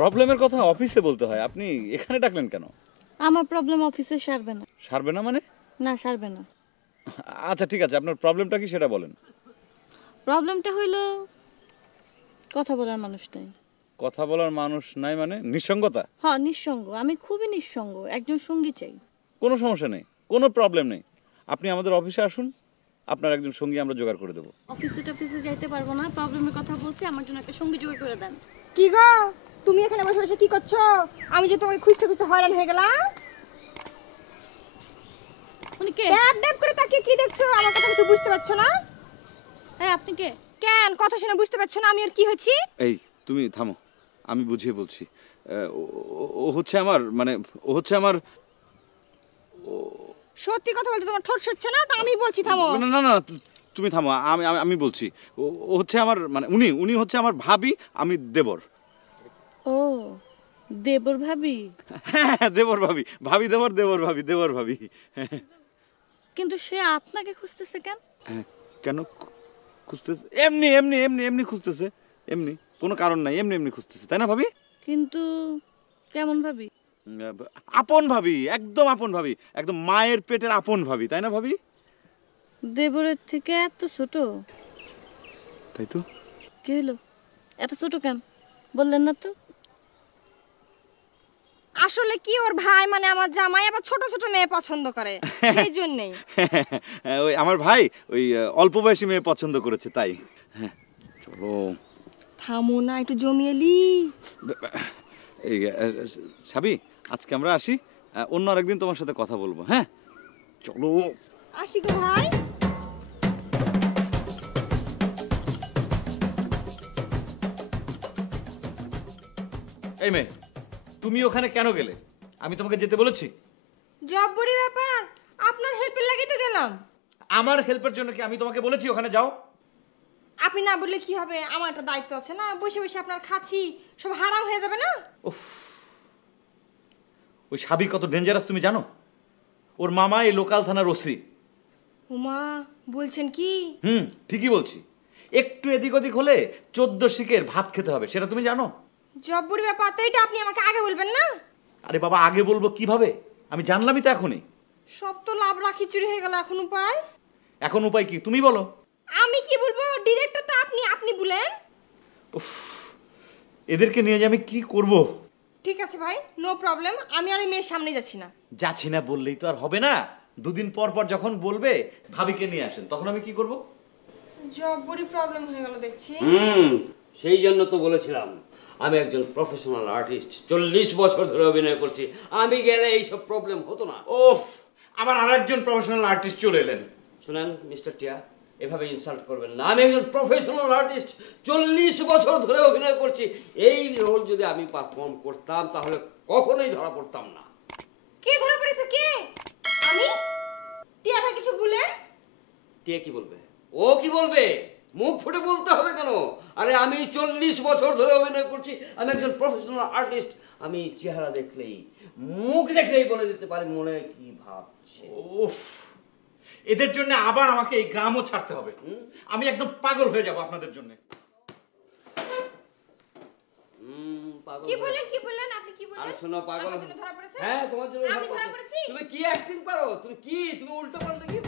প্রবলেমের কথা অফিসে বলতে হয়, আপনি এখানে ডাকলেন কেন? আমার প্রবলেম অফিসে সারবে না। সারবে না মানে? না, সারবে না। আচ্ছা ঠিক আছে, আপনার প্রবলেমটা কি সেটা বলেন। প্রবলেমটা হইল কথা বলার মানুষ নাই। কথা বলার মানুষ নাই মানে? নিঃসঙ্গতা? হ্যাঁ, নিঃসঙ্গ। আমি খুবই নিঃসঙ্গ, একজন সঙ্গী চাই। কোনো সমস্যা নেই, কোনো প্রবলেম নেই, আপনি আমাদের অফিসে আসুন, আপনার একজন সঙ্গী আমরা জোগাড় করে দেবো। অফিসে যাইতে পারবো না, প্রবলেমের কথা বলছি, আমার জন্য একটা সঙ্গী জোগাড় করে দেন। কি গো, তুমি এখানে বসে বসে কি করছো? আমি যে তোমাকে খুঁজতে খুঁজতে হয়রান হয়ে গেলাম। উনি কে? ড্যাব ড্যাব করে তাকিয়ে কি দেখছো? আমার কথা কিছু বুঝতে পারছো না? হ্যাঁ, আপনি কে? কেন কথা শুনে বুঝতে পারছো না আমি আর কি হচ্ছি? এই তুমি থামো, আমি বুঝিয়ে বলছি। ও হচ্ছে আমার, মানে ও হচ্ছে আমার। সত্যি কথা বলতে তোমার ঠোঁট সচ্ছে না, তা আমি বলছি থামো। না না না, তুমি থামো, আমি আমি আমি বলছি। ও হচ্ছে আমার, মানে উনি উনি হচ্ছে আমার ভাবি, আমি দেবর। ও, দেবর ভাবি? হ্যাঁ, দেবর ভাবি, ভাবি দেবর, দেবর ভাবি, দেবর ভাবি। কিন্তু সে আপনাকে খুঁজতেছে কেন? কেন খুঁজতেছে? এমনি এমনি এমনি এমনি খুঁজতেছে, এমনি, কোনো কারণ নাই, এমনি এমনি খুঁজতেছে, তাই না ভাবি? কিন্তু কেমন ভাবি? আপন ভাবি, একদম আপন ভাবি, একদম মায়ের পেটের আপন ভাবি, তাই না ভাবি? দেবরের থেকে এত ছোট? তাই তো। কি হলো, এত ছোট কেন বললেন না তো? আসলে কি, ওর ভাই মানে আমার জামাই আবার ছোট ছোট মেয়ে পছন্দ করে, সেই জন্যই। ওই আমার ভাই ওই অল্প বয়সী মেয়ে পছন্দ করেছে, তাই। হ্যাঁ, চলো থামো না, একটু জমিয়েলি। এই সাবি, আজকে আমরা আসি, অন্য আরেকদিন তোমার সাথে কথা বলবো। হ্যাঁ চলো। আসি গো ভাই। এই মেয়ে, তুমি ওখানে কেন গেলে? আমি তোমাকে যেতে বলেছি? জব্বরি ব্যাপার, আপনার হেল্পের লাগি তো গেলাম। আমার হেল্পের জন্য কি আমি তোমাকে বলেছি ওখানে যাও? আপনি না বললে কি হবে, আমার একটা দায়িত্ব আছে না, বসে বসে আপনার খাচ্ছি সব হারাম হয়ে যাবে না? উফ, ওই সাবি কত ডেঞ্জারাস তুমি জানো? ওর মামা এই লোকাল থানার ওসি। উমা, বলছেন কি? ঠিকই বলছি। একটু এদিক ওদিক হলে 14 শিকের ভাত খেতে হবে, সেটা তুমি জানো? জব্বরি ব্যাপার তো এটা, আপনি আমাকে আগে বলবেন না? আরে বাবা, আগে বলবো কিভাবে? আমি জানলামই তো এখনই। সব তো লাভ রাখি চুরি হয়ে গেল, এখন উপায়? এখন উপায় কি তুমি বলো? আমি কি বলবো, ডিরেক্টর তো আপনি, আপনি বলেন। উফ, এদেরকে নিয়ে যে আমি কি করব? ঠিক আছে ভাই, নো প্রবলেম, আমি আর ওই মেয়ের সামনে যাচ্ছি না। যাচ্ছি না বললেই তো আর হবে না। দুদিন পর পর যখন বলবে ভাবিকে নিয়ে আসেন, তখন আমি কি করব? জব্বরি প্রবলেম হয়ে গেল দেখছি। সেই জন্য তো বলেছিলাম আমি একজন প্রফেশনাল আর্টিস্ট, 40 বছর ধরে অভিনয় করছি, আমি গেলে এইসব প্রবলেম হতো না। ওফ, আমার আরেকজন প্রফেশনাল আর্টিস্ট চলে এলেন। শুনেন মিস্টার টিয়া, এভাবে ইনসাল্ট করবেন না, আমি একজন প্রফেশনাল আর্টিস্ট, 40 বছর ধরে অভিনয় করছি। এই রোল যদি আমি পারফর্ম করতাম তাহলে কখনোই ধরা পড়তাম না। কে ধরে পড়েছে, কে? আমি? টিয়া ভাই কিছু বলেন? টিয়া কি বলবে? ও কি বলবে? মুখ ফুটে বলতে হবে কেন? আরে আমি 40 বছর ধরে অভিনয় করছি, আমি একজন প্রফেশনাল আর্টিস্ট, আমি চেহারা দেখলেই, মুখ দেখলেই বলে দিতে পারি মনে কি ভাবছে। ওফ, এদের জন্য আবার আমাকে এই গ্রামও ছাড়তে হবে। আমি একদম পাগল হয়ে যাব আপনাদের জন্য। কি বলেন, কি বলেন, আপনি কি বলেন? আরে শোনো, পাগল আমার জন্য ধরা পড়েছে? হ্যাঁ, তোমার জন্য আমি ধরা পড়েছি? তুমি কি অ্যাক্টিং পারো? তুমি উল্টো পাল্টা কি